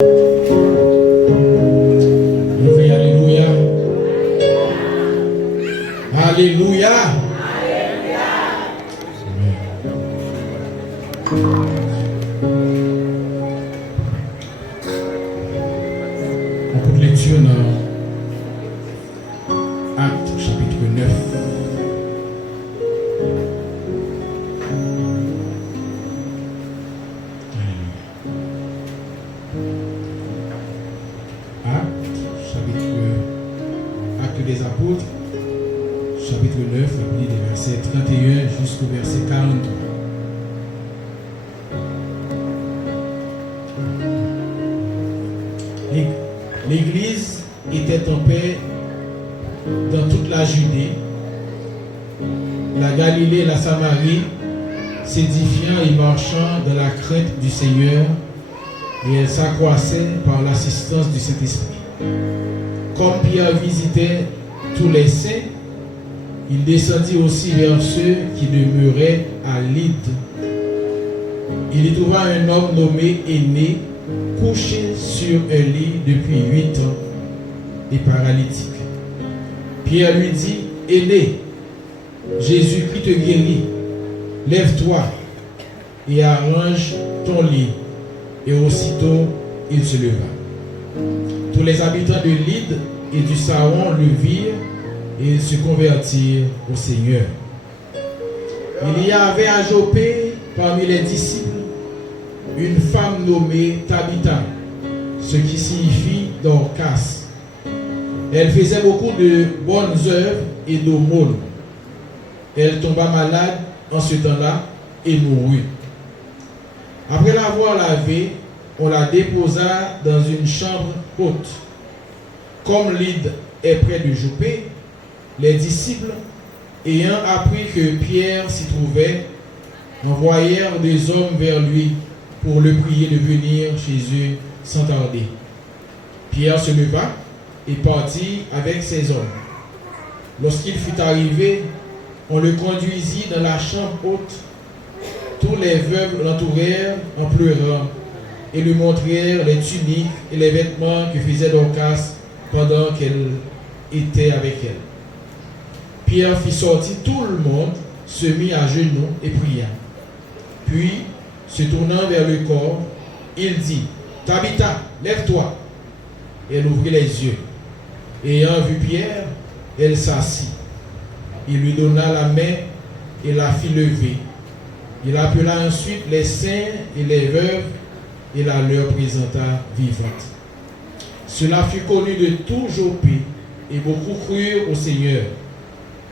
Alléluia. Alléluia. Beaucoup de lectures dans Actes chapitre 9. Actes des Apôtres, chapitre 9, la Bible des versets 31 jusqu'au verset 43. L'Église était en paix dans toute la Judée, la Galilée et la Samarie, s'édifiant et marchant dans la crainte du Seigneur, et elle s'accroissait par l'assistance du Saint-Esprit. Comme Pierre visitait tous les saints, il descendit aussi vers ceux qui demeuraient à Lyde. Il y trouva un homme nommé Aîné, couché sur un lit depuis 8 ans et paralytique. Pierre lui dit: Aîné, Jésus-Christ te guérit, lève-toi et arrange ton lit. Et aussitôt il se leva. Tous les habitants de Lyde et du Saron le virent et ils se convertirent au Seigneur. Il y avait à Joppé parmi les disciples une femme nommée Tabitha, ce qui signifie Dorcas. Elle faisait beaucoup de bonnes œuvres et d'aumônes. Elle tomba malade en ce temps-là et mourut. Après l'avoir lavée, on la déposa dans une chambre haute. Comme Lyde est près de Joppé, les disciples, ayant appris que Pierre s'y trouvait, envoyèrent des hommes vers lui pour le prier de venir chez eux sans tarder. Pierre se leva et partit avec ses hommes. Lorsqu'il fut arrivé, on le conduisit dans la chambre haute. Tous les veuves l'entourèrent en pleurant et lui montrèrent les tuniques et les vêtements que faisait Dorcas pendant qu'elle était avec elle. Pierre fit sortir tout le monde, se mit à genoux et pria. Puis, se tournant vers le corps, il dit: Tabitha, lève-toi. Elle ouvrit les yeux. Ayant vu Pierre, elle s'assit. Il lui donna la main et la fit lever. Il appela ensuite les saints et les veuves et la leur présenta vivante. Cela fut connu de tout Joppé et beaucoup crurent au Seigneur.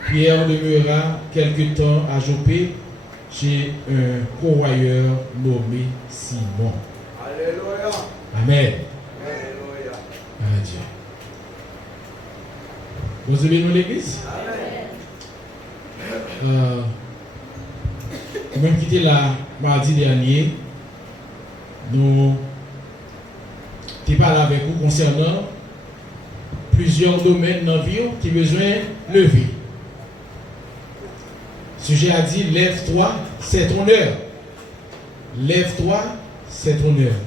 Pierre demeura quelque temps à Joppé chez un convoyeur nommé Simon. Alléluia. Amen. Alléluia. Adieu. Vous aimez nous l'église? Même quitté là mardi dernier, nous avons parlé avec vous concernant plusieurs domaines dans la vie qui ont besoin de lever. Le sujet a dit: lève-toi, c'est ton heure. Lève-toi, c'est ton heure.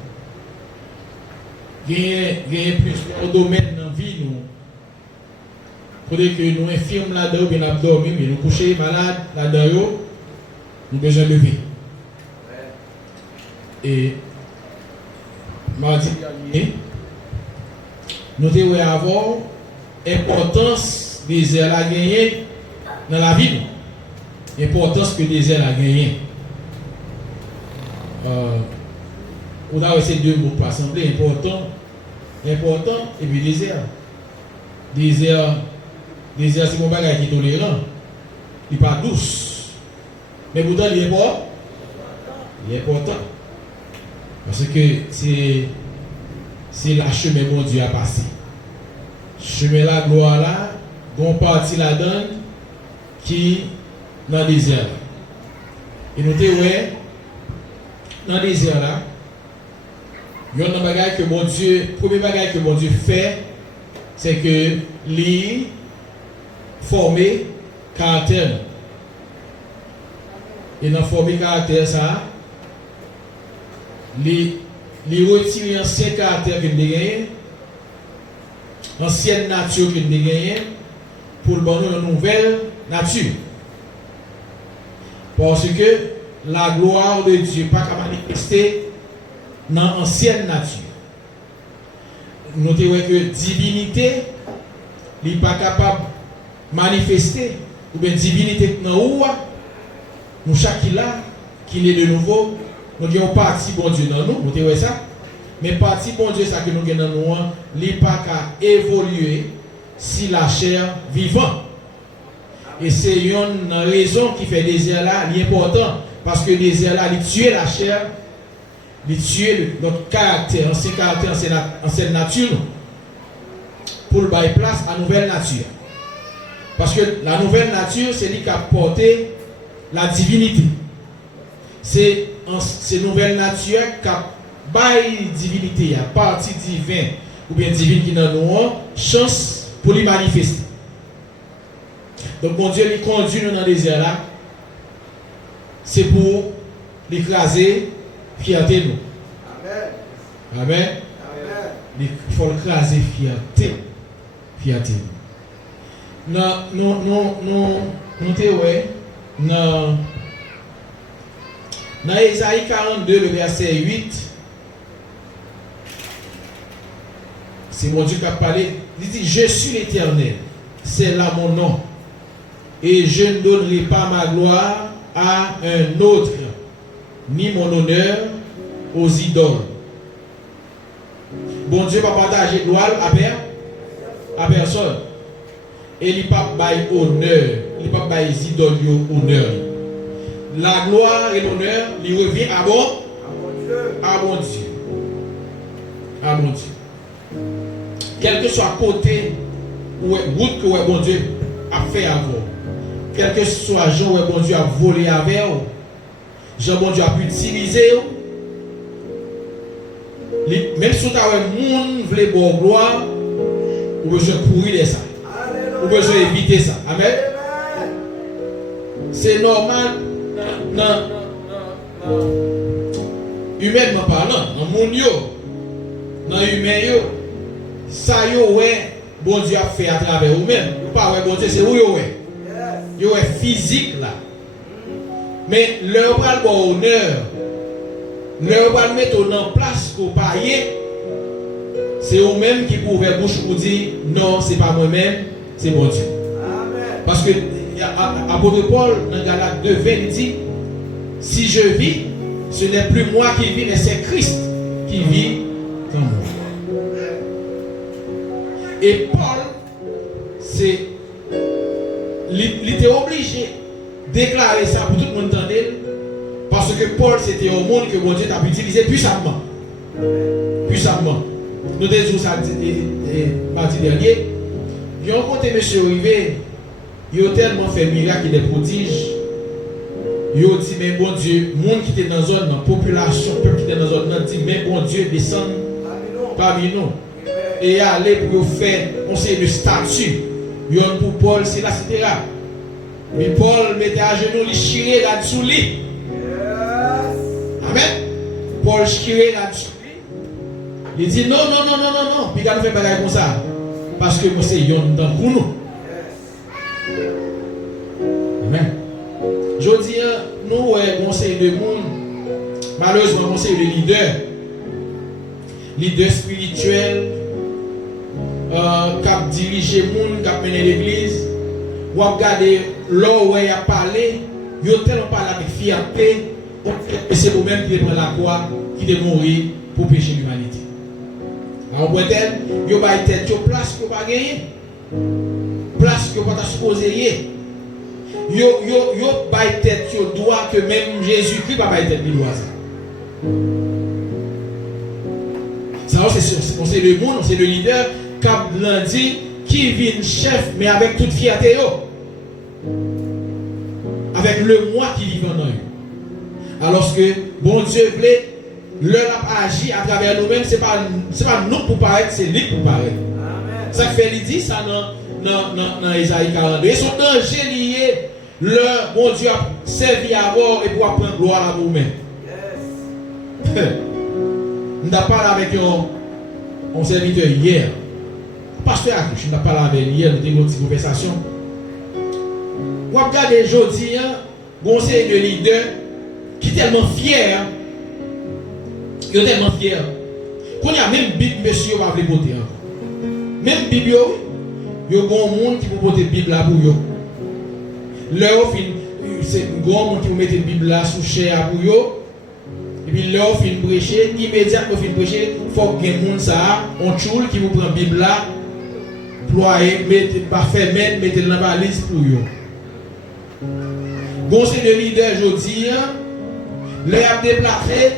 Il y a plusieurs domaines dans la vie. Pour que nous infirmes là-dedans, bien abdormis, mais nous coucher malades là-dedans, nous avons besoin de lever. Et mardi dernier, nous devons avoir l'importance des ailes à gagner dans la vie. L'importance que des ailes à gagner. On a ces deux mots pour assembler: important et puis désert. Désert, c'est mon bagage qui est tolérant. Il n'est pas douce. Mais pourtant, il est important. Il est important. Parce que c'est la chemin mon Dieu a passé. Chemin la gloire là, bon parti là-dedans qui dans le désert. Et nous disons, ouais, dans le désert là, il y a un bagage que mon Dieu, le premier bagage que mon Dieu fait, c'est que lui former caractère. Et dans former caractère ça, lui il retire l'ancien caractère que nous avons gagné, l'ancienne nature que nous avons gagné, pour le donner une nouvelle nature. Parce que la gloire de Dieu n'est pas qu'à manifester dans l'ancienne nature. Notez que divinité n'est pas capable de manifester, ou bien divinité dans où nous chaque là, qui est de nouveau, nous avons parti bon Dieu dans nous, notez ça. Mais parti bon Dieu, ça que nous avons dans nous, n'est pas qu'à évoluer si la chair vivante. Et c'est une raison qui fait désir là, l'important, parce que désir là, il tue la chair, il tue notre caractère, ancienne nature, pour le bailler place à nouvelle nature. Parce que la nouvelle nature, c'est lui qui a porté la divinité. C'est nouvelle nature qui a baillé divinité, la partie divine, ou bien divine qui dans nous, chance pour lui manifester. Donc, mon Dieu, il conduit nous dans le désert là. C'est pour l'écraser, fierté nous. Amen. Amen. Il faut l'écraser, fierté. Fierté nous. Nous, dans Ésaïe 42, le verset 8, c'est mon Dieu qui a parlé. Il dit, je suis l'Éternel. C'est là mon nom. Et je ne donnerai pas ma gloire à un autre, ni mon honneur aux idoles. Bon Dieu va partager gloire à personne. Et il ne va pas honneur, il ne va pas les idoles honneur. La gloire et l'honneur, il revient à mon Dieu. À mon Dieu. Quel que soit côté ou route que bon Dieu a fait avant. Quel que soit Jean où bon Dieu a volé avec vous, Jean bon Dieu a pu utiliser, même si vous avez un monde qui veut bon gloire, vous besoin courir de ça. Vous besoin éviter ça. Amen. C'est normal, humainement parlant, dans le monde, dans l'humain, ça bon Dieu a fait à travers vous-même. Vous pas bon Dieu, c'est où vous yo est physique là. Mais leur pas le honneur, leur pas mettre en place pour payer. C'est eux-mêmes qui pouvaient bouche pour dire non, c'est pas moi-même, c'est bon Dieu. Amen. Parce que apôtre Paul dans Galates 2, 20, il dit si je vis, ce n'est plus moi qui vis, mais c'est Christ qui vit en moi. Et Paul, c'est il était obligé de déclarer ça pour tout le monde entendre, parce que Paul c'était un monde que bon Dieu a utilisé puissamment. Puissamment. Nous avons dit ça mardi dernier. Ils ont compté M. Rivet, ils ont tellement fait miracle et des prodiges. Ils ont dit, mais bon Dieu, le monde qui était dans la zone, la population, le peuple qui était dans la zone, dit, mais bon Dieu, descend parmi nous. Et aller pour faire, on sait le statut. Yon pour Paul, c'est là, etc. Mais Paul mettait à genoux, il chirait là-dessous. Amen. Paul chirait là-dessous. Il dit non. Puis quand nous faisons pas comme ça, parce que c'est yon dans pour nous. Amen. Je dis, nous, conseil de monde, malheureusement, conseil de leader spirituel, qui a dirigé le monde, qui a mené l'église, ou a regardé là où il a parlé, il a tellement parlé avec fierté, et c'est vous-même qui prend la croix, qui est mort pour pécher l'humanité. Alors, vous avez tête, place que vous pas gagner, place que vous pas supposé. Vous avez tête, droit que même Jésus-Christ n'a pas tête, ça, c'est le monde, c'est le leader. Cap lundi qui vient chef mais avec toute fierté avec le moi qui vit en nous. Alors que bon Dieu voulait leur agir à travers nous-mêmes, c'est pas nous pour paraître, c'est lui pour paraître. Ça fait il dit ça dans Ésaïe 42. Ils sont danger liés, leur bon Dieu a servi à bord et pour prendre gloire à vous-même. On a parlé avec un serviteur hier. Pasteur Akish, on a parlé avec lui hier, nous avons une petite conversation. On regarde aujourd'hui, un série de leaders qui sont tellement fiers. Ils sont tellement fiers. Qu'on y a même Bible, monsieur, va vous porter. Même Bible, il y a un monde qui peut porter la Bible là pour eux. Leur fin, c'est un grand monde qui peut mettre la Bible là sous chair pour eux. Et puis leur fin prêcher, immédiatement fin prêcher, il faut que les gens ça, on choule qui vous prend la Bible là, ployer, mettez pas faire mettre, mettez dans la valise pour eux. Conseil de leader aujourd'hui, les a déplacé,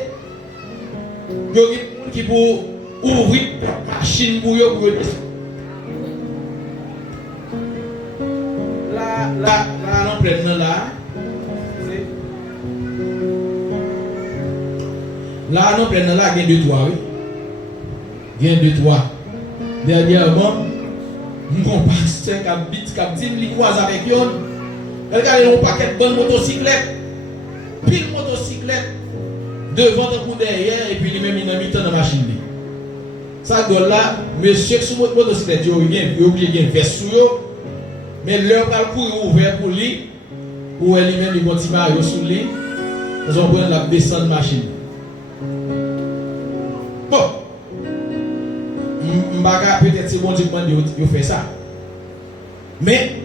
il y a des gens qui pour ouvrir la machine pour eux. Là, en plein là. Là, en plein là, il y a deux toits. Il y a deux toits. Dernièrement, mon pasteur qui a dit, il croise avec eux. Elle a un paquet de bonnes motocyclettes. Pile motocyclette. Devant un coup derrière. Et puis lui-même, il a mis dans la machine. Ça, là, monsieur, sur votre motocyclette, il a oublié une veste sur eux. Mais leur parcours est ouvert pour lui. Ou lui-même, il continue à aller sur lui. Ils ont pris la descente de machine. Bon. Peut-être c'est bon Dieu qui fait ça. Mais,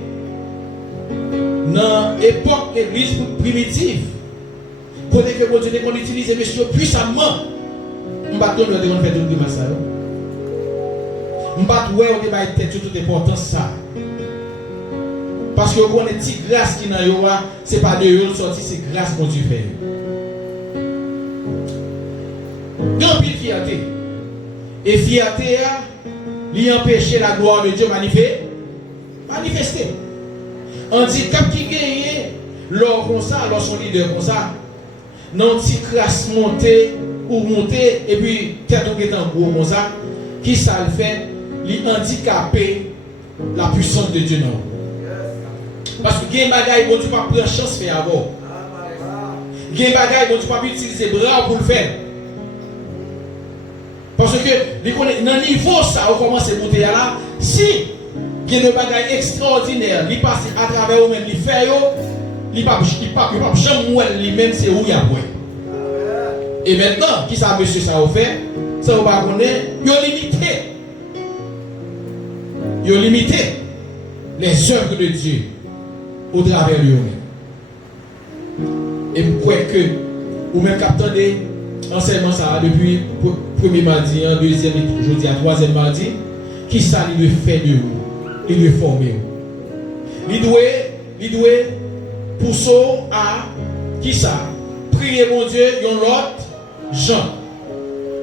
dans l'époque de l'église primitive, quand on utilise monsieur puissamment, on ne va pas faire tout le ça. On ne va pas faire toute importance ça. Parce que on est petite grâce qui n'a pas, c'est pas de eux sorti, c'est grâce qu'on Dieu fait. Il y a une fierté. Et fierté, lui empêcher la gloire de Dieu manifester. Handicap qui gagne, lors comme ça, lors son leader comme ça, non petit crasse monter ou monter, et puis tête ou est en gros comme ça, qui ça le fait, lui handicaper la puissance de Dieu non. Parce que il y a des bagailles bon Dieu pas prendre chance faire avant. Il y a des bagailles bon Dieu pas utiliser bras pour le faire. Parce que dans le niveau ça, on commence à monter là, si il y a des bagailles extraordinaires, il passe à travers eux-mêmes, il fait il pas jamais lui-même c'est où il y a ouais. Et maintenant, qui ça monsieur ça a fait, ça on va connaître, il a limité les œuvres de Dieu au travers de eux-mêmes. Et je crois que ou même capteur des enseignements ça depuis premier mardi, deuxième et aujourd'hui à troisième mardi, qui ça il doit faire de vous, il doit former vous. Il doit pousser à qui ça prier mon Dieu yon l'autre Jean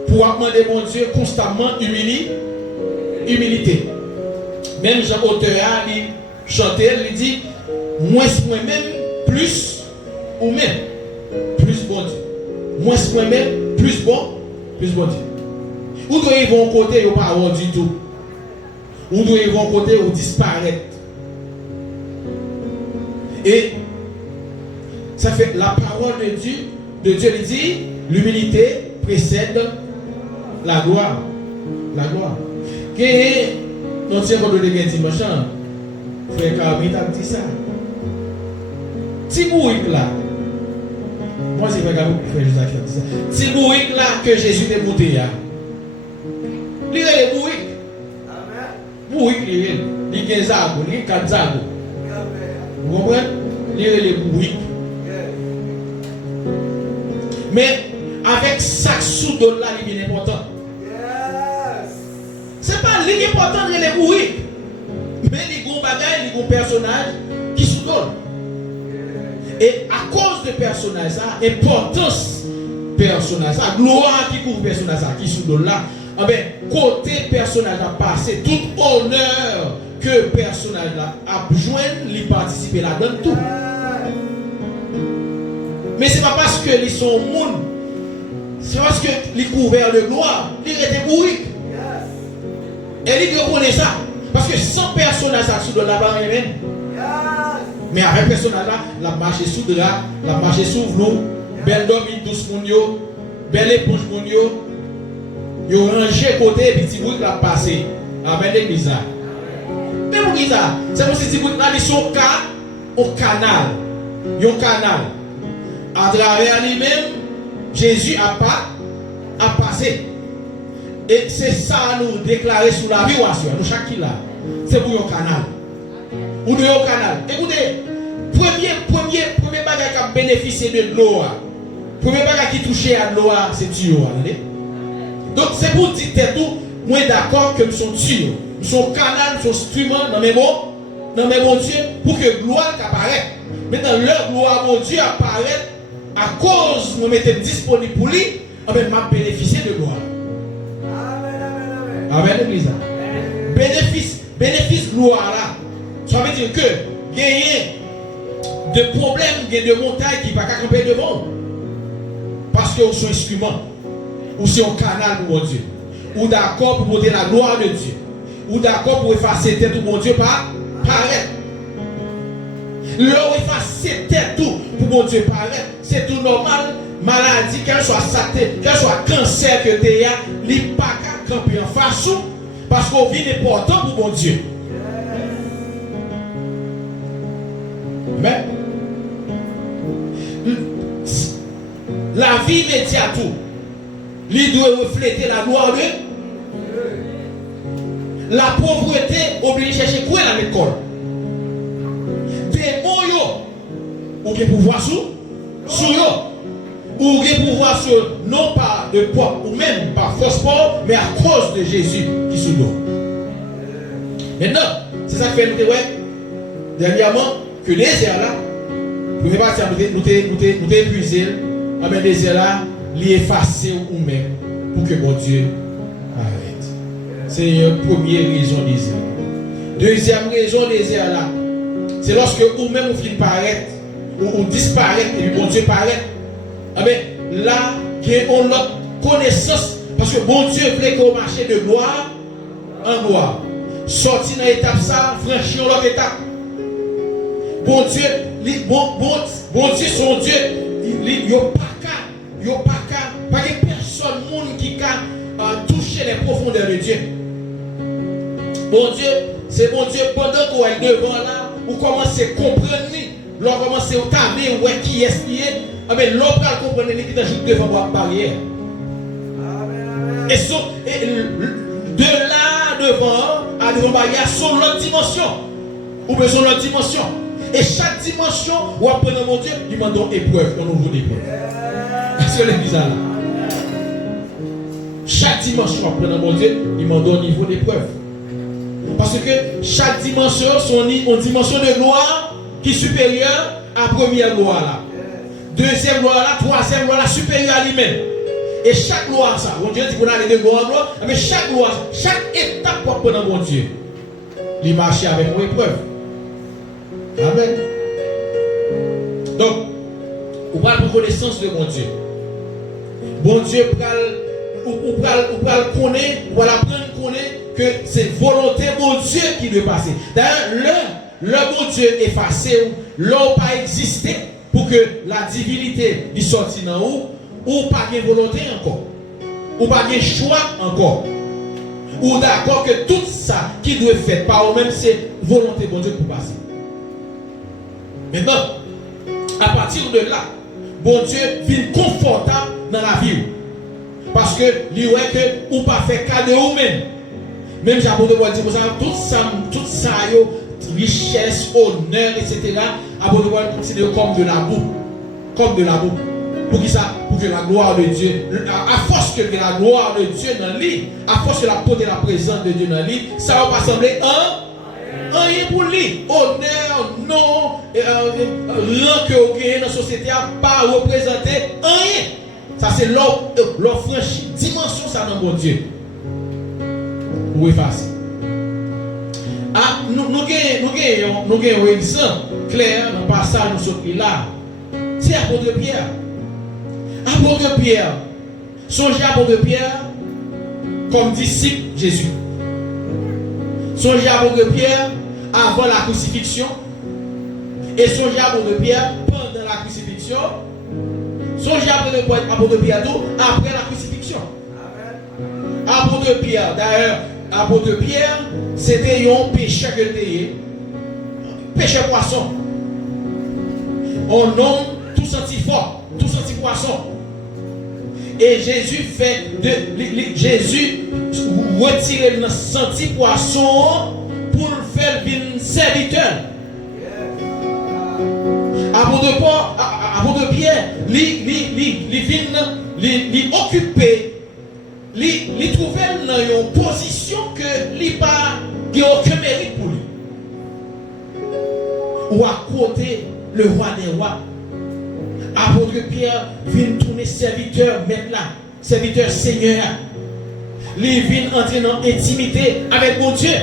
pour demander mon Dieu constamment humilité. Même Jean auteur a dit chanter, il dit moi-même plus ou même plus bon Dieu. Moi-même plus bon Dieu. Ou doit ils vont côté ils pas avoir du tout. Ou doit ils vont côté ou disparaître. Et ça fait la parole de Dieu il dit l'humilité précède la gloire. La gloire. Que non c'est qu'on doit dire dimanche. Frère Carmi t'a dit ça. Tibouik là. Moi c'est frère Joseph qui a dit ça. Tibouik là que Jésus est monté là. Lire les bouik. Amen. Bouik lire. Lire zago, lire quatre zago. Vous comprenez? Lire les bouik. Mais avec chaque sous-don là, il est important. C'est pas l'important de les bouik. Mais les gros bagages, les gros personnages qui sous-donnent. Et à cause de personnage, ça, importance personnage, ça, gloire qui couvre personnage, ça, qui sous-donne là, eh bien, côté personnage a passé, tout honneur que personnage là a besoin de participer là-dedans tout. Mais ce n'est pas parce qu'ils sont au monde, c'est parce qu'ils couverts de gloire, ils étaient bourriques. Et ils reconnaissent ça. Parce que sans personnage ça sous la barre même. Mais avec personnage là, la marche sous drap, la marche sous l'eau, belle domine douce mon yo, belle éponge mon yo. Ils ont rangé côté et petit bruit qui a passé. Amen l'église. Mais pour qui ça? C'est pour ce petit bruit là, ils sont au canal. Ils ont un canal. À travers lui-même, Jésus a passé. Et c'est ça nous déclarer sur la vie, nous chaque qui là. C'est pour un canal. Ou de un canal. Écoutez, premier bagage qui a bénéficié de l'eau. Premier bagage qui touche à l'eau, c'est Dieu. Donc c'est pour dire tout, moi d'accord que nous sommes tuyaux. Nous sommes canal, nous sommes instruments dans mes mots Dieu, pour que gloire apparaisse. Maintenant, leur gloire, mon Dieu, apparaît à cause de nous mettre disponible pour lui, on m'a bénéficié de gloire. Amen, l'église. Bénéfice gloire là. Ça veut dire que gagner de problèmes, gagner de montagnes qui ne va pas camper devant. Parce que vous êtes instrument. Ou c'est un canal pour mon Dieu. Ou d'accord pour monter la gloire de Dieu. Ou d'accord pour effacer tête tout mon Dieu paraît. L'eau effacer tête tout pour mon Dieu paraît. C'est tout normal. Maladie, qu'elle soit santé, qu'elle soit cancer que tu as, il n'y a pas qu'à camper en face. Parce qu'on vit important pour mon Dieu. Mais la vie immédiate tout. Il doit refléter la gloire de Dieu. La pauvreté oblige à chercher quoi dans l'école. Des mots, ou bien pouvoir sur ou bien pouvoir sur non pas de poids ou même par force sport, mais à cause de Jésus qui sous l'eau. Maintenant, c'est ça que fait nous dernièrement que les airs là, pour ne pas nous épuiser, mais les airs là, les effacer ou même pour que mon Dieu arrête. C'est une première raison des airs. Deuxième raison des airs là, c'est lorsque ou même vous finissez par arrêter, ou disparaître et puis mon Dieu paraît. Mais là, on a connaissance parce que bon Dieu voulait qu'on marche de gloire en gloire. Sorti dans l'étape ça, franchir l'autre étape. Bon Dieu, bon Dieu, son Dieu, il n'y a pas de personne monde qui a touché les profondeurs de Dieu. Bon Dieu, c'est bon Dieu pendant qu'on est devant là, vous commencez à comprendre, vous commencez à tamer qui est lié. Mais l'autre va comprendre qu'il est juste devant la barrière. Et de là devant à devant la barrière, sont l'autre dimension. Ou besoin de l'autre dimension. Et chaque dimension, ou après mon Dieu, il m'a donné épreuve, on ouvre l'épreuve. Est-ce que l'église là? Chaque dimension, après mon Dieu, il m'a donné niveau d'épreuve. Parce que chaque dimension, sont une dimension de gloire qui est supérieure à la première gloire là. Deuxième gloire là, troisième gloire là, supérieure à lui-même. Et chaque gloire ça, mon Dieu dit qu'on a les deux gloires en gloire, mais chaque gloire, chaque étape pour prendre mon Dieu, il marche avec une épreuve. Amen. Donc, on parle de connaissance de mon Dieu. Bon Dieu, on parle connaître, on va apprendre à connaître que c'est volonté de mon Dieu qui doit passer. D'ailleurs, le bon Dieu effacé, l'eau pas existé pour que la divinité y sorte dans vous, ou pas de volonté encore, ou pas de choix encore, ou d'accord que tout ça qui doit être fait par vous-même, c'est volonté de mon Dieu pour passer. Maintenant, à partir de là, bon Dieu vient confortable dans la vie. Parce que, lui, que ou pas faire cas de vous-même. Même j'ai abordé pour dire tout ça, richesse, honneur, etc. Abordé pour considérer comme de la boue. Comme de la boue. Pour qui ça? Pour que la gloire de Dieu, à force que la gloire de Dieu dans lui, à force que la portée la présence de Dieu dans lui, ça va pas sembler rien pour lui. Honneur, non, rien que vous gagnez dans la société, pas représenter rien. Ça c'est leur franchie dimension ça dans mon Dieu. Pour effacer. Ah, nous avons un exemple clair dans le passage nous sommes là. C'est apôtre Pierre. Apôtre Pierre. Songez apôtre Pierre comme disciple Jésus. Songez apôtre Pierre avant la crucifixion. Et songez apôtre Pierre pendant la crucifixion. Songez apôtre Pierre après la crucifixion. apôtre Pierre, d'ailleurs, apôtre Pierre, c'était un pécheur que t'es. Pécheur poisson. On nomme tout senti fort, tout senti poisson. Et Jésus fait Jésus retire le senti poisson pour le faire un serviteur. Apôtre Pierre, il occupé, il trouvait dans une position que il pas aucun mérite pour lui. Ou à côté le roi des rois. Apôtre Pierre vient tourner serviteur maintenant, serviteur Seigneur. Il vient entrer dans l'intimité avec mon Dieu.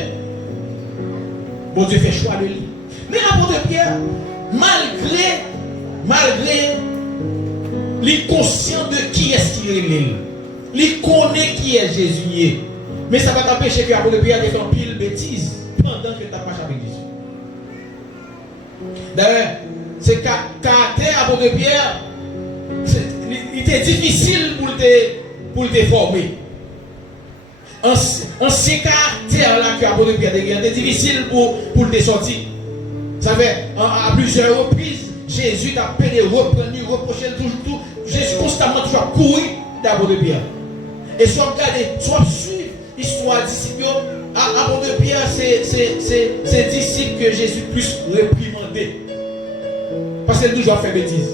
Mon Dieu fait choix de lui. Mais apôtre Pierre, malgré il est conscient de qui est-ce qu'il est. Il connaît qui est Jésus. Mais ça va t'empêcher que l'apôtre Pierre ait fait un pile bêtise pendant que tu as marché avec Jésus. D'ailleurs, c'est caractère apôtre Pierre, il était difficile pour te former. En ces caractères-là que l'apôtre Pierre était difficile pour te sortir. Ça fait à plusieurs reprises, Jésus t'a appelé, reproché toujours. Jésus constamment toujours couru d'apôtre Pierre. Et soit regarder, soit suivre l'histoire disciples. Apôtre Pierre, c'est disciple que Jésus plus réprimandé. Parce qu'il a toujours fait bêtise.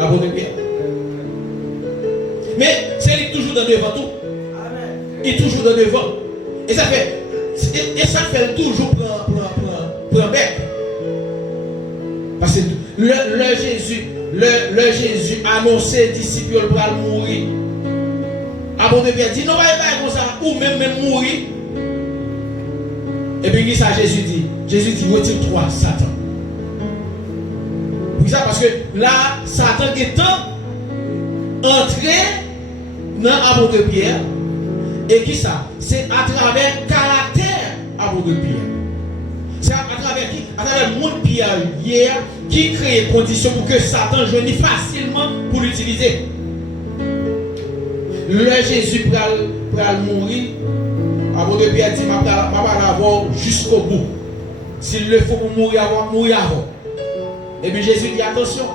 Apôtre Pierre. Mais c'est lui toujours dans devant tout. Il est toujours dans devant. Et ça fait toujours prendre bec. Parce que le Jésus annonçait disciples pour mourir. Apôtre Pierre dit non, pas comme ça, ou même mourir. Et puis ça Jésus dit retire-toi Satan. Ça parce que là Satan est entré dans l'apôtre Pierre. Et qui ça? C'est à travers le caractère apôtre Pierre. C'est à travers qui? À travers le monde Pierre hier qui crée les conditions pour que Satan joigne facilement pour l'utiliser. Le Jésus pour mourir, apôtre Pierre dit je vais l'avoir jusqu'au bout. S'il le faut pour mourir avant. Et puis Jésus dit attention.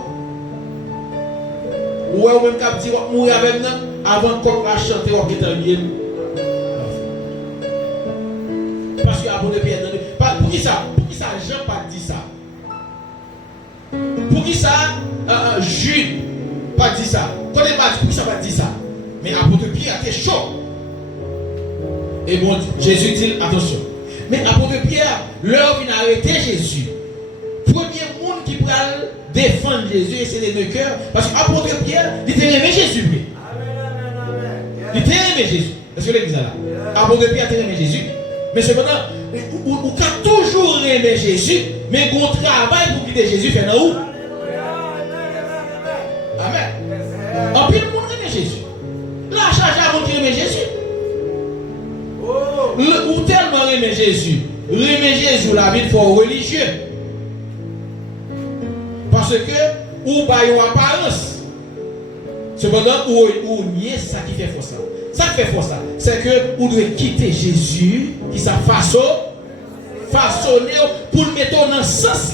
Ou même quand dit mourir avec nous, avant qu'on va chanter au guitare. Parce que l'apôtre Pierre, pour qui ça Jean pas dit ça? Pour qui ça Jude pas dit ça? Pour qui ça pas dit ça? Mais l'apôtre Pierre était chaud. Et bon, Jésus dit attention. Mais l'apôtre Pierre, l'heure vient arrêter Jésus. Premier monde qui pourra défendre Jésus, et c'est les deux cœurs. Parce que l'apôtre Pierre, il était aimé Jésus. Il était aimé Jésus. Est-ce que l'église là? L'apôtre Pierre était aimé Jésus. Mais cependant, on a toujours aimé Jésus, mais on travaille pour quitter Jésus, fait dans où? Amen. En plus, le monde aime Jésus. La charge à vous qui aime Jésus. Ou tellement aimer Jésus. Aimer Jésus, la vie faut religieux. Parce que, ou par une apparence. Cependant, ou nier ça qui fait faux ça. Ça fait faux ça. C'est que vous devez quitter Jésus, qui sa façonné pour le mettre dans le sens.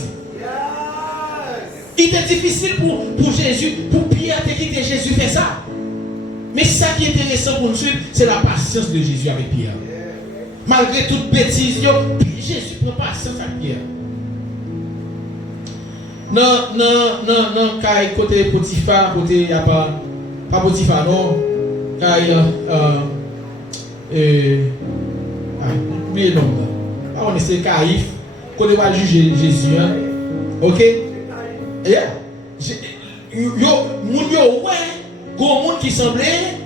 Il était difficile pour Jésus, pour Pierre de quitter Jésus, fait ça. Mais ça qui est intéressant pour nous suivre, c'est la patience de Jésus avec Pierre. Malgré toute bêtise, Jésus prend patience avec Pierre. Non, côté Potiphar, côté il n'y a pas Potiphar, non. Oubliez le nom. On essaie Caïphe, côté va juger Jésus. Ok? Yeah. Gros monde qui semblait,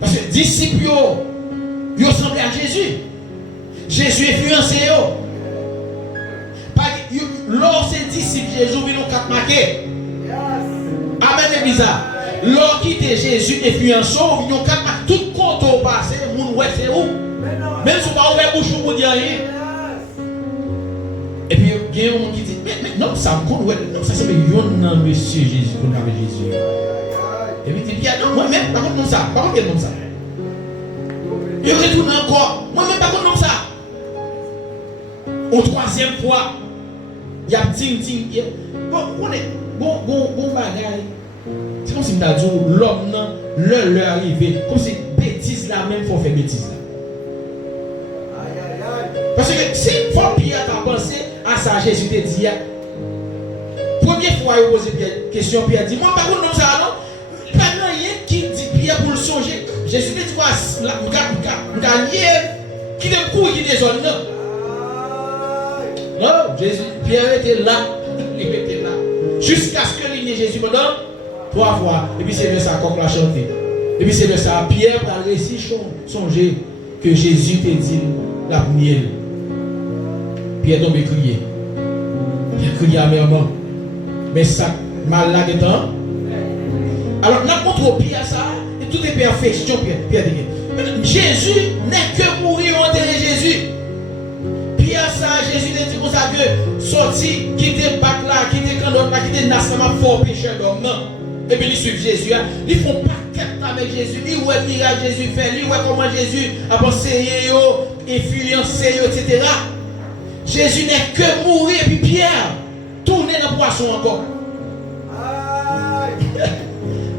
parce que disciples, ils semblaient à Jésus. Jésus influencé. Lors ces disciples, Jésus vient au cap marqué. Amen, c'est bizarre. Lors qui était Jésus influencé, ils ont cap marqué. Tout compte au passé, moun ouais c'est où? Même si on va ouvrir bouche pour dire rien. Et puis il y a un monde qui dit, mais non, ça me compte, non, ça c'est un monsieur Jésus, qu'on avait Jésus. Et puis il dit, non, moi-même, par contre, non ça, par contre, quel nom ça? Il retourne encore. Moi-même, pas comme ça. Au troisième fois, il y a ting. Bon bagaille. C'est comme si je dit l'homme, leur arrivé. Comme si bêtise là même, il faut faire bêtise là. Parce que si Pierre t'a pensé à ça, Jésus te dit, première fois il pose une question, Pierre dit, moi par contre non ça non, pas rien qui dit Pierre pour le songer. Jésus te dit quoi, qui te court qui des zones non, Jésus, Pierre était là, il était là, jusqu'à ce que il y ait Jésus pendant 3 fois, et puis c'est ça qu'on l'a chanté. Et puis c'est ça, Pierre a réussi songer que Jésus te dit la miel. Pierre tombe crier. Pierre crier amèrement. Mais ça, mal là dedans. Alors, nous montrons Pierre ça, et tout est perfection, Pierre dit. Jésus n'est que mourir en terre de Jésus. Pierre ça, Jésus te dit comme ça que sorti, quitter bac là, quitter canot là, quitter Nassama, fort pécheur d'homme. Non. Et puis ils suivent Jésus. Ils font pas quête avec Jésus. Ils voient le miracle Jésus fait. Ils voient comment Jésus a enseigné, influencé, etc. Jésus n'est que mourir. Et puis Pierre, tourner dans le poisson encore.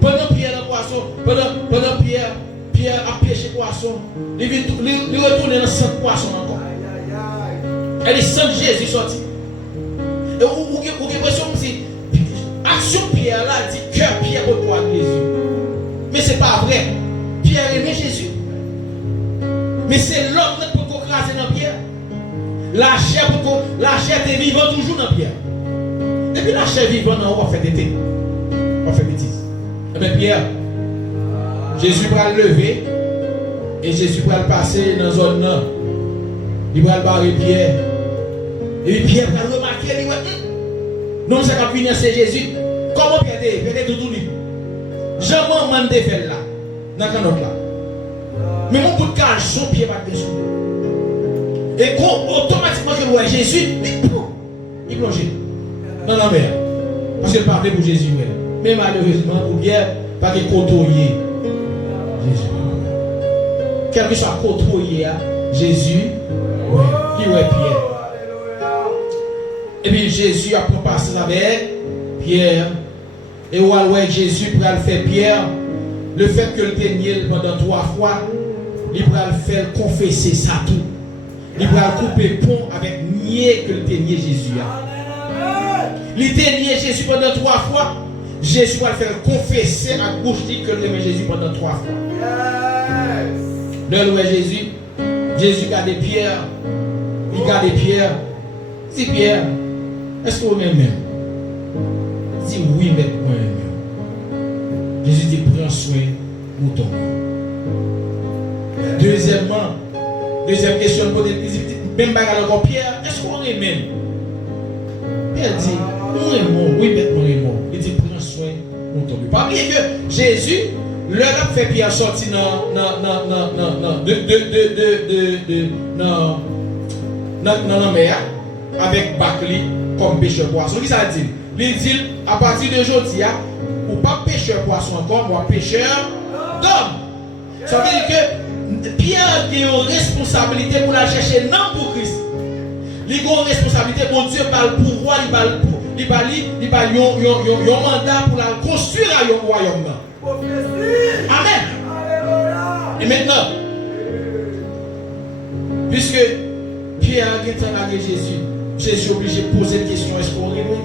Pendant Pierre dans le poisson, pendant Pierre a pêché poisson, il retourne dans le sang de poisson encore. Et le sang de Jésus sorti. Et vous avez l'impression que action Pierre là dit cœur Pierre pour toi Jésus. Mais ce n'est pas vrai. Pierre aimait Jésus. Mais c'est l'homme qui peut craser dans Pierre. La chair est vivante toujours dans Pierre. Et puis la chair vivante, on va faire des thés. On va faire bêtise. Et bien Pierre, Jésus va le lever. Et Jésus va le passer dans la zone là. Il va le barrer Pierre. Et puis Pierre va le remarquer. Il va non, c'est quand venir c'est Jésus. Comment Pierre est tout lui? Jamais man de faire là. Dans le canot là. Mais mon coup de cage, son pied va dessus. Et quand automatiquement je vois Jésus, il plonge dans la mer. Parce qu'il parlait pour Jésus. Mais malheureusement, pour Pierre, pas de côtoyer Jésus. Quel que soit côtoyer Jésus, qui ouais Pierre. Et puis Jésus a passé avec Pierre. Et ouais Jésus pour le faire Pierre. Le fait que le ténier pendant 3 fois, il va le faire confesser ça tout. Il va couper pont avec nier que le ténier Jésus a. Il ténier Jésus pendant 3 fois. Jésus va le faire confesser à bouche que le ténier Jésus pendant 3 fois. Là Jésus, Jésus garde Pierre. Il garde Pierre. Si Pierre, est-ce que vous m'aimez? Dis oui, mais moi Jésus dit prends soin de mouton. Deuxième question, même bagarre encore Pierre, est-ce qu'on est même? Pierre dit, nous aimons, oui, mais nous aimons. Il dit prends soin de mouton. Pas oublier que Jésus, leur a fait Pierre sortir dans la mer avec Bacli comme pêcheur poisson. Qui ça dit? Il dit à partir d'aujourd'hui, ou pas pêcheur poisson encore, moi pêcheur d'homme. Ça veut dire que Pierre a une responsabilité pour la chercher non pour Christ. Il a une responsabilité pour Dieu par le pouvoir, il a un mandat pour la construire à un royaume. Amen. Et maintenant, puisque Pierre a été Jésus, Jésus est obligé de poser une question, est-ce qu'on aime?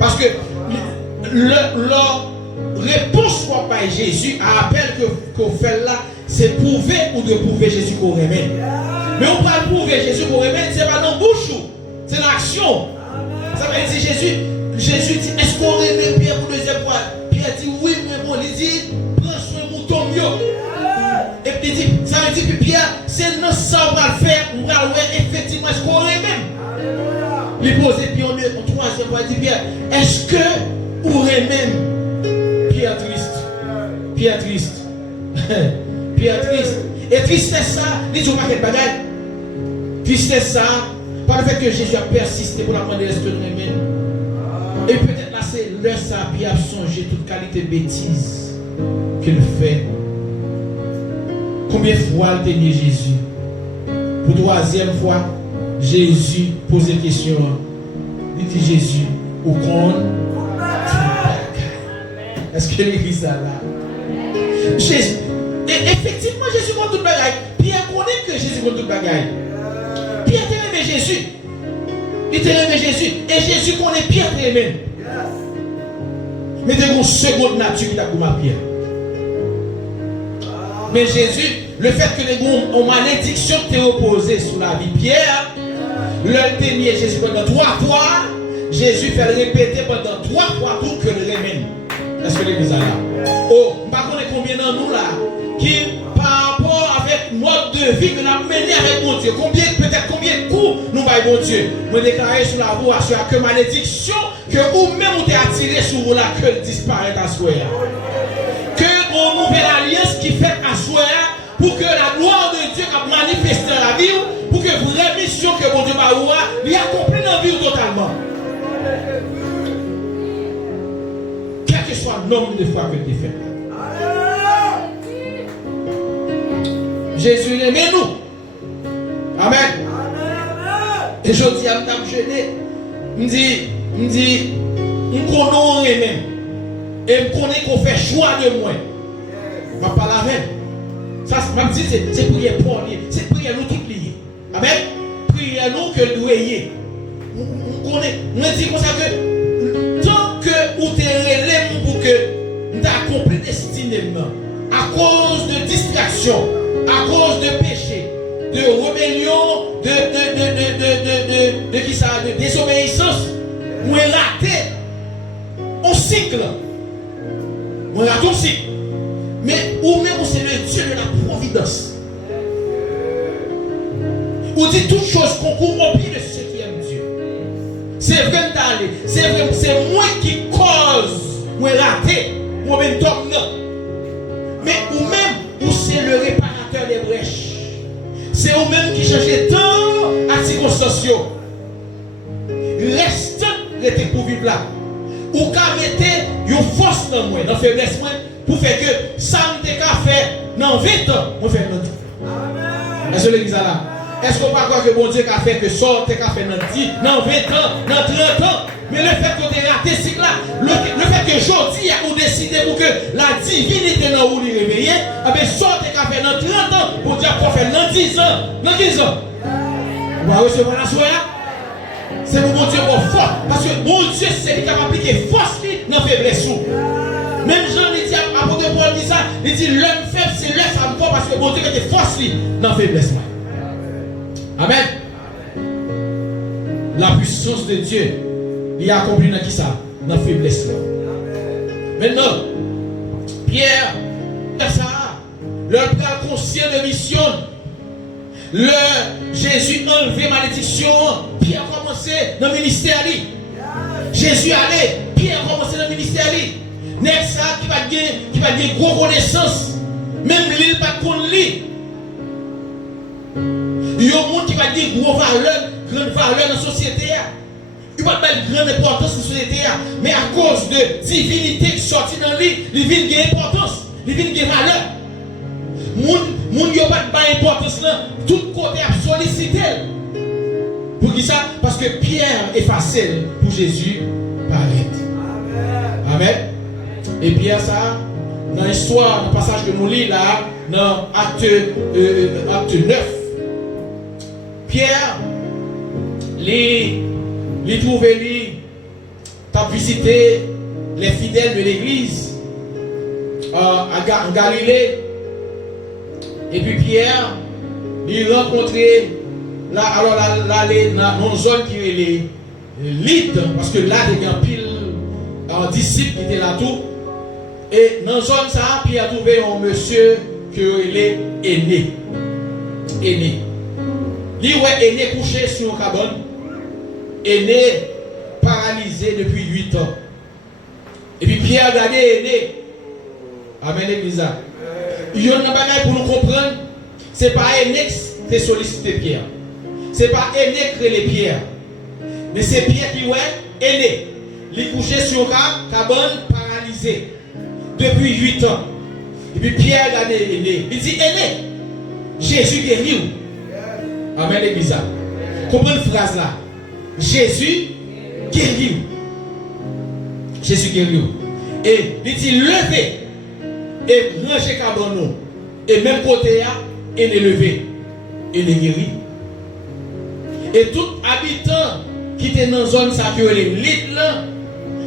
Parce que leur réponse par Jésus à l'appel qu'on fait là, c'est prouver ou de prouver Jésus qu'on remet. Mais on va prouver Jésus qu'on remet, c'est pas dans la bouche, c'est l'action. Ça veut dire Jésus dit, est-ce qu'on remet Pierre pour deuxième fois? Pierre dit oui, mais bon, il dit, prends soin de mouton mieux. Et puis il dit, ça veut dire que Pierre, c'est non ça on va le faire, on va le voir effectivement, est-ce qu'on remet? Il pose Pierre en troisième fois, il dit Pierre, est-ce que vous remet Pierre triste? Pierre triste. Pierre triste. Et tristesse ça, il dit pas quel bagage. Tristesse ça, par le fait que Jésus a persisté pour la demander est-ce que nous aimons. Et peut-être là c'est l'heure ça, Pierre a songé toute qualité de bêtise qu'il fait Combien de fois il t'a mis Jésus? Pour troisième fois, Jésus pose une question. Il dit Jésus, au compte. Est-ce que l'église est là? Jésus. Et effectivement, Jésus compte tout le bagaille. Pierre connaît que Jésus compte tout le bagaille. Pierre t'a aimé Jésus. Il t'a aimé Jésus. Et Jésus connaît Pierre t'a aimé. Mais t'es une seconde nature qui t'a comme Pierre. Mais Jésus, le fait que les gens ont malédiction t'est opposée sur la vie Pierre, le ténier Jésus pendant 3 fois, Jésus fait le répéter pendant 3 fois tout que le remède. Est-ce que l'église est là? Oh, par contre, combien d'entre nous là qui, par rapport avec mode de vie que nous avons mené avec mon Dieu, peut-être combien de coups nous baillons mon Dieu, nous déclarons sur la voie, sur que malédiction, que vous-même vous êtes attiré sur vous là, que disparaît à soi. Que on nouvelle alliance qui fait à soi pour que la gloire de Dieu qui a manifesté dans la vie, pour que vraie mission que mon Dieu va avoir, lui accomplit dans la vie totalement. Quel que soit le nombre de fois que tu fais. Jésus aime nous. Amen. Et je dis à Mme Jeune, me dit, nous connaissons même. Et je connais qu'on fait choix de moi. Je ne parle pas la même. Ça, c'est prière pour lui. C'est prière nous qui plier. Amen. Prière nous que nous ayons. Nous connaissons. Nous disons comme ça que tant que vous te relève pour que nous accomplissions destinément, à cause de distraction, à cause de péché, de rébellion, de désobéissance, nous raté un cycle. On a tout cycle. Mais ou même c'est le Dieu de la providence. Ou dit toutes choses concourent au pied de ceux qui aiment Dieu. C'est vrai d'aller. C'est vrai, c'est moi qui cause moi raté, moi même tombe non. Mais ou même ou c'est le réparateur des brèches. C'est ou même qui change tant à circonstances. Reste les pour vivre là. Ou qu'à mettre une force dans moi, dans faiblesse moi, pour faire que ça ne fait dans 20 ans, on fait notre. Est-ce que l'église est là? Est-ce qu'on ne peut pas croire que bon Dieu a fait que ça, tu as fait dans 10, dans 20 ans, dans 30 ans? Mais le fait que tu aies raté ce là, le fait que aujourd'hui, on décidé pour que la divinité dans où il réveille, mais ça, tu as fait dans 30 ans, pour dire qu'on fait dans 10 ans, dans 15 ans. On va recevoir la soirée. C'est pour mon Dieu fort. Parce que mon Dieu, c'est lui qui a appliqué force dans la faiblesse. Même Jean dit, apôtre Paul dit ça, il dit l'homme faible, c'est l'homme femme fort parce que mon Dieu a été force dans la faiblesse. Amen. La puissance de Dieu, il a accompli dans qui ça? Dans la faiblesse. Maintenant, Pierre, ça, leur père conscient de mission. Le Jésus enlevé malédiction, Pierre a commencé dans le ministère. Jésus allait, Pierre a commencé dans le ministère. Next ça qui va gagner gros connaissance. Même l'île pas contre lui. Il y a un monde qui va gagner gros valeur, grande valeur dans la société. Il va pas une grande importance dans la société. Mais à cause de divinité qui sortit dans lui, il vient gagner importance, il vient gagner valeur. Moun yo pas de importance là, tout côté a sollicité. Pour qui ça? Parce que Pierre est facile pour Jésus paraître. Amen. Et Pierre ça, dans l'histoire, dans le passage que nous lisons là, dans acte 9, Pierre, il trouve lui, t'as visité les fidèles de l'église en Galilée. Et puis Pierre, il rencontrait là, alors là, dans une zone qui est les Lydres, parce que là, il y a un pile un disciple qui était là tout. Et dans une zone ça, Pierre a trouvé un monsieur qui est aîné. Aîné. Il est aîné couché sur une cabane. Aîné paralysé depuis 8 ans. Et puis Pierre a regardé aîné. Amen, l'église. Il y a un bagage pour nous comprendre. Ce n'est pas aîné qui sollicité Pierre. Ce n'est pas aîné qui les Pierre. Mais c'est Pierre qui est aîné. Il est couché sur une cabane paralysé depuis 8 ans. Et puis Pierre a regardé aîné. Il dit aîné, Jésus guérit. Amen, l'église. Comprenez cette phrase là. Jésus guérit. Jésus guérit. Et il dit levez et rangez cabron. Et même côté là, il est levé. Il est guéri. Et tout habitant qui était dans la zone ça que les litres là,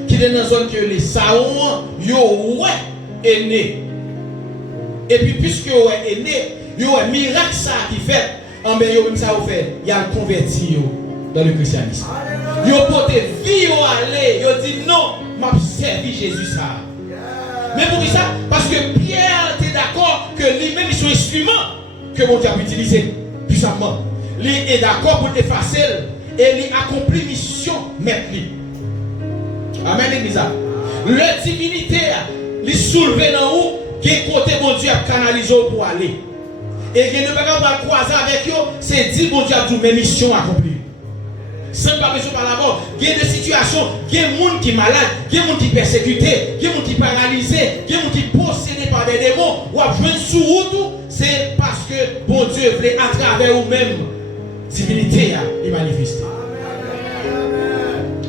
qui était dans la zone que les saons, yo ouais est né. Et puis puisque yo est né, yo un miracle ça qui fait, en ben yo même ça fait, il a converti yo dans le christianisme. Yo porté vie yo aller, yo dit non, m'a servi Jésus ça. Mais pour qui ça? Parce que Pierre était d'accord que lui-même sont instruments que mon Dieu a utilisé puissamment. Lui est d'accord pour effacer et lui accomplit mission mettre lui. Amen l'église. Leur divinité lui soulever dans où quel côté mon Dieu a canalisé pour aller. Et qu'il ne peut pas croiser avec eux, c'est dit mon Dieu a toute mes missions accomplies. Sans pas besoin par la mort. Il y a des situations, il y a des gens qui sont malades, il y a des gens qui sont persécutés, il y a des gens qui sont paralysés, il y a des gens qui sont possédés par des démons. Ou à jouer sous route, c'est parce que bon Dieu voulait à travers vous-même, divinité il manifeste.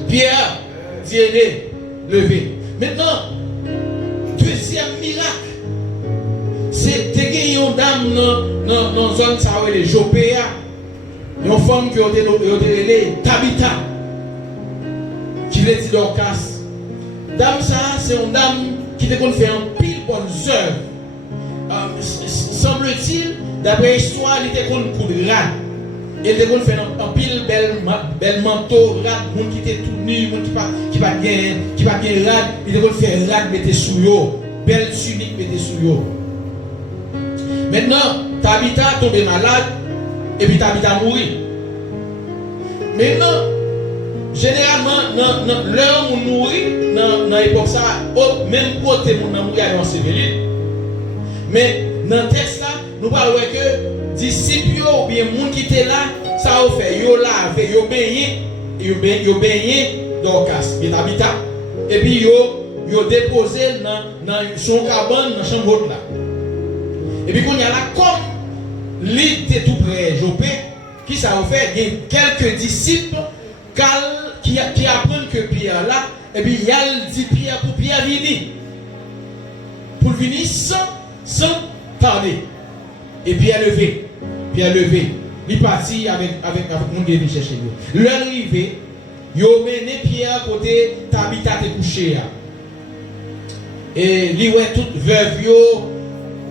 Pierre, Dieu est levé. Maintenant, deuxième miracle, c'est de gagner une dame dans la zone ça les Jopéa. Une femme qui a été Tabitha, qui veut dire Dorcas. Dame ça, c'est une dame qui a fait un pile bonne œuvre. Semble-t-il, d'après l'histoire, elle était contre coup de rat. Elle était fait un pile bel manteau, rat, monde qui était tout nu, monde qui pas bien rat, il était fait rat mettre sous yo, belle tunique mettre sous yo. Maintenant, Tabitha tombé malade. Et puis Tabitha mourir. Maintenant, généralement, l'heure où on mourit, dans l'époque, ça, même côté où on mourit, on s'éveille. Mais dans le texte là, nous parlons que disciples ou bien les gens qui étaient là, ça a fait, ils ont lavé, ils ont baigné dans le casque, ils Tabitha. Et puis ils ont déposé dans son cabane, dans la chambre là. Et puis quand il y a là, comme l'île était tout près Jopé, qui ça a fait, il y a quelques disciples qui apprennent que Pierre là, et puis il a dit Pierre pour Pierre venir. Pour venir sans parler. Et Pierre levé. Il est parti avec mon Dieu qui cherchait. L'arrivée, il a mené Pierre côté Tabitha te couché. Et lui, ouais, toute veuve,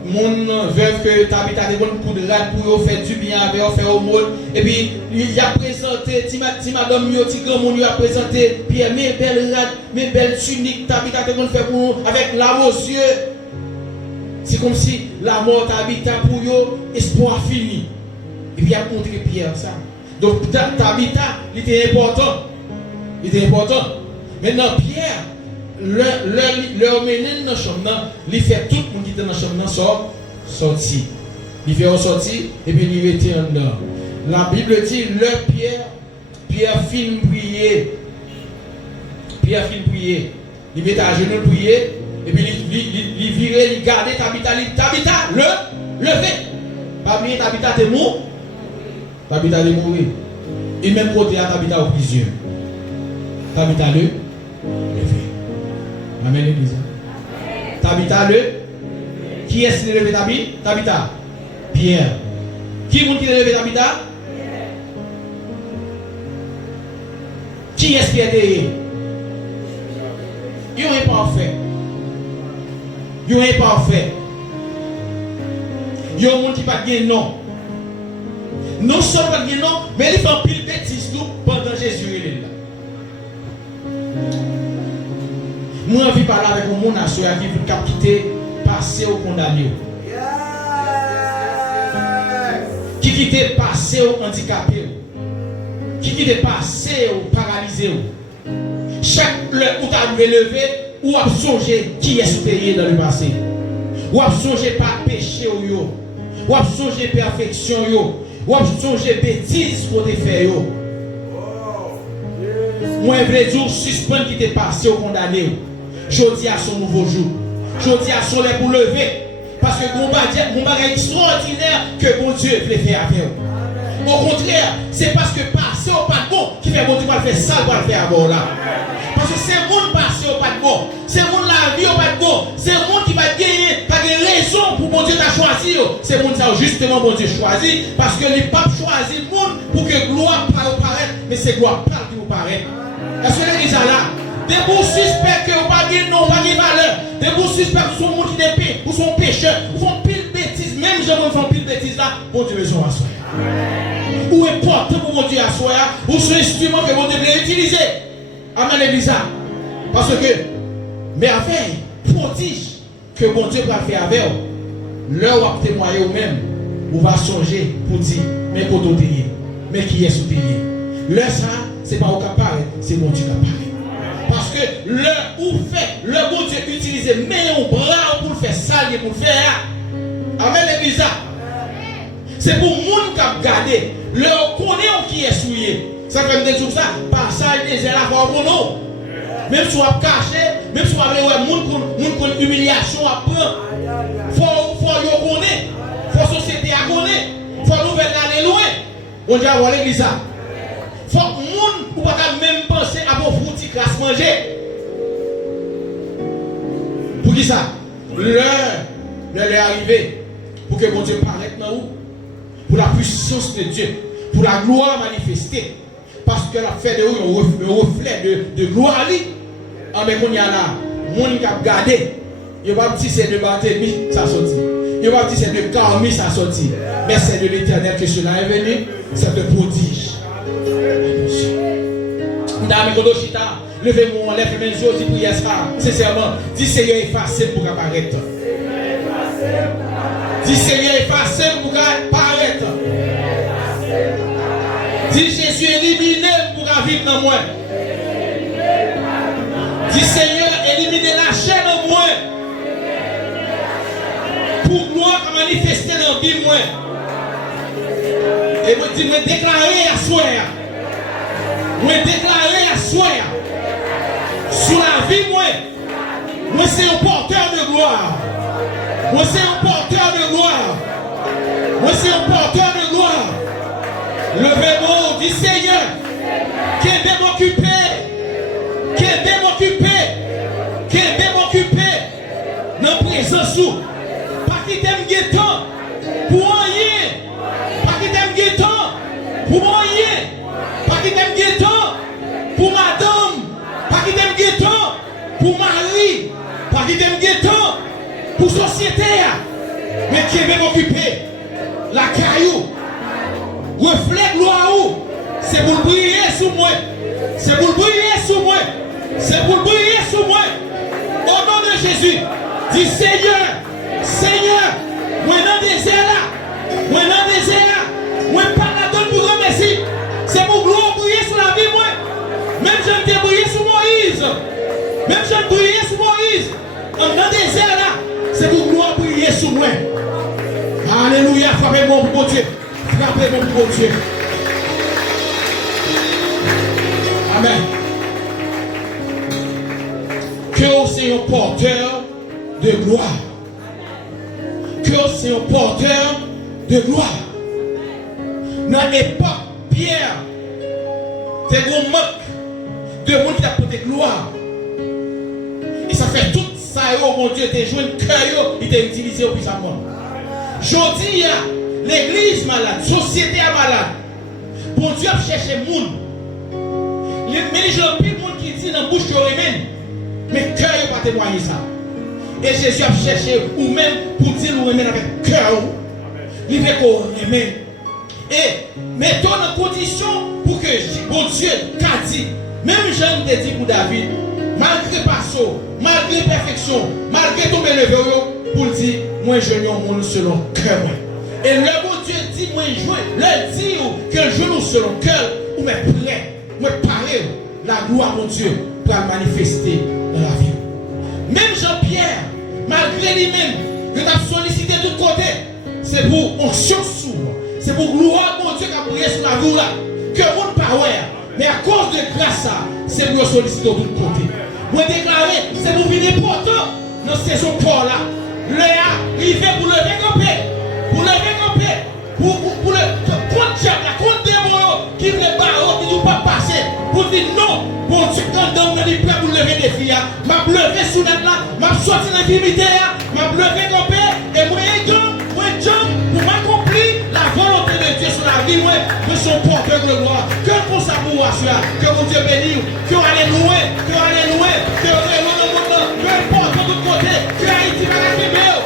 mon veuve que Tabitha a des bons coups de rade pour faire du bien avec faire au monde. Et puis il a présenté ti madame yo ti grand monde a présenté Pierre mes belles rades, mes belles tuniques Tabitha a fait pour avec larmes aux yeux. C'est comme si la mort Tabitha pour yo espoir fini. Et puis il a montré Pierre ça. Donc Tabitha il était important. Maintenant Pierre leur mener dans la chambre, il fait tout le monde qui était dans la chambre sorti. Il fait sortir et puis il était en dedans. La Bible dit, Pierre finit prier. Il met à genoux prier et puis il virait, il gardait Tabitha, levez. Pas bien Tabitha t'es mort. Tabitha est mort. Et même côté à Tabitha au prison. Tabitha levé. Amen l'église. Tabitha qui est-ce qui levé Tabitha? Pierre. Qui est-ce qui levé Tabitha? Qui est-ce qui a été? Ils sont imparfaits. Ils sont imparfaits. Ils ont un monde qui n'a pas de nom. Non seulement pas de nom, mais ils font pile bêtises tout pendant Jésus est là. Moi, je vis parler avec mon monde qui veut quitter, passer au condamné. Qui quitte passer au handicapé. Qui quitte passer au paralysé. Chaque heure où tu as levé, ou à songer qui est payé dans le passé. Ou à songer par péché ou à songer perfection ou à songer bêtises pour te faire. Moi, je veux dire, suspend qui t'est passé au condamné. Je dis à son nouveau jour. Je dis à son lait pour lever. Parce parce que mon bagage extraordinaire que mon Dieu voulait faire avec vous. Au contraire, c'est parce que passer au pas de bon qui fait bon Dieu va faire ça, va le faire avant là. Parce que c'est le monde passer au pas de bon, c'est le monde la vie au pas de bon, c'est le monde qui va gagner, pas de raison pour bon Dieu t'a choisi. C'est le monde ça justement bon Dieu choisi, parce que les papes choisissent le monde pour que gloire paraître, mais c'est gloire pas qui vous paraît. Est-ce que l'église est là? Des bons suspects que vous pas de nom, pas de valeur, des bons suspects qui sont monde qui dépend, ou sont pécheurs, ou font pile bêtises, même gens qui font pile bêtises là, bon Dieu besoin à soi. Ou important pour mon Dieu à soi, ou ce instrument que mon Dieu veut utiliser. Amen l'église. Parce que merveille, prodige que mon Dieu va faire avec vous, l'heure où vous témoignez vous-même, vous va songer pour dire, mais qu'on mais qui est sous-payé. L'heure ça, c'est pas au capable, c'est mon Dieu qui apparaît. Parce que l'heure où fait, le bon Dieu utilise, mais un bras pour le faire salir, pour le faire. Amen l'église. C'est pour le monde qui a gardé. Leur connaît qui est souillé. Ça fait me dire ça. Passage des ailes à voir pour nous. Même si on a caché, même si on a une humiliation à prendre. Faut le connaître. Faut la société à connaître. Faut nous faire aller loin. On dit à voir l'église. Faut que le monde ne pas même penser à vos fruits classe manger. Pour qui ça? L'heure est arrivée. Pour que mon Dieu paraisse dans vous. Pour la puissance de Dieu, pour la gloire manifestée, parce que la fait de vous un reflet de gloire. Mais qu'on y a là, monde qui a gardé, il va dire c'est de Barthélemy, ça sorti. Il va dire c'est de Carmi, ça sorti. Mais c'est de l'Éternel que cela est venu, c'est de prodige. Dame Kodoshita, levez-moi, lève mes yeux, dis priez ça, sincèrement, dis Seigneur effacé pour apparaître. Dis Seigneur effacé pour apparaître. Dis Jésus éliminé pour vivre dans moi. Dis Seigneur éliminer la chair dans moi. Pour gloire manifester dans la vie moi. Et moi dis me déclarer à soi. Me déclarer à soi. Sur la vie moi. Moi c'est un porteur de gloire. Moi c'est un porteur de gloire. Moi c'est un porteur de gloire. Levez-moi, dis Seigneur, qui est m'occuper, qui est m'occuper, qui est m'occuper dans la présence où, pas qui t'aime guettant, pour rien, pas qui t'aime guettant, pour rien, pas qui t'aime guettant, pour madame, pas qui t'aime guettant, pour mari, pas qui t'aime guettant, pour société, mais qui est m'occuper, la caillou. Reflet gloire où c'est pour briller sur moi. C'est pour briller sur moi. C'est pour briller sur moi. Au nom de Jésus, dis Seigneur, Seigneur, moi dans des airs là, moi dans des airs là, moi pas la donne pour remercier. C'est pour gloire briller sur la vie moi. Même je me briller sur Moïse. Même je me briller sur Moïse. Dans des airs là, c'est pour gloire briller sur moi. Alléluia, frappez-moi pour Dieu. Frappez mon bon Dieu. Amen. Que c'est un porteur de gloire. Que c'est un porteur de gloire. Dans l'époque, Pierre, c'est un manque de monde qui a porté gloire. Et ça fait tout ça, mon Dieu, t'es joué un cœur, il t'a utilisé au puissamment. Jodi, l'église malade, la société est malade. Bon Dieu a cherché le monde. Mais les gens, plus de monde qui dit dans la bouche que remène, mais cœur n'a pas témoigné ça. Et Jésus a cherché ou même pour dire nous remène avec cœur. Il veut qu'on remène. Et mettons en condition pour que bon Dieu qu'a dit, même Jean te dit pour David, malgré passion, malgré perfection, malgré tomber le verrou, pour dire, moi je n'ai monde selon cœur. Et le bon Dieu dit, moi jouer, le dit que je joue selon cœur, ou mais prêt, moi parler, la gloire mon Dieu pour manifester dans la vie. Même Jean-Pierre, malgré lui-même, que tu as sollicité de tous côtés, c'est pour onction sourde, c'est pour gloire mon Dieu qui a prié sur la vie là, que le monde pas ouais, mais à cause de grâce, c'est pour solliciter de tous côtés. Moi déclarer, c'est pour venir important dans cette saison pour là. il fait pour lever camper. Pour lever camper. Pour le contre diable, contre démon qui ne barre, qui ne pas passer. Pour dire non, bon Dieu, quand on est prêt pour lever des filles, m'a levé sous la là, m'a sorti l'intimité, m'a levé camper, et moi, pour m'accomplir la volonté de Dieu sur la vie, moi, de son porteur de gloire. Que pour sa bourrache, que mon Dieu bénisse, que allez louer, que allez louer, que allez louer le monde, peu importe de tout côté, que Haïti va la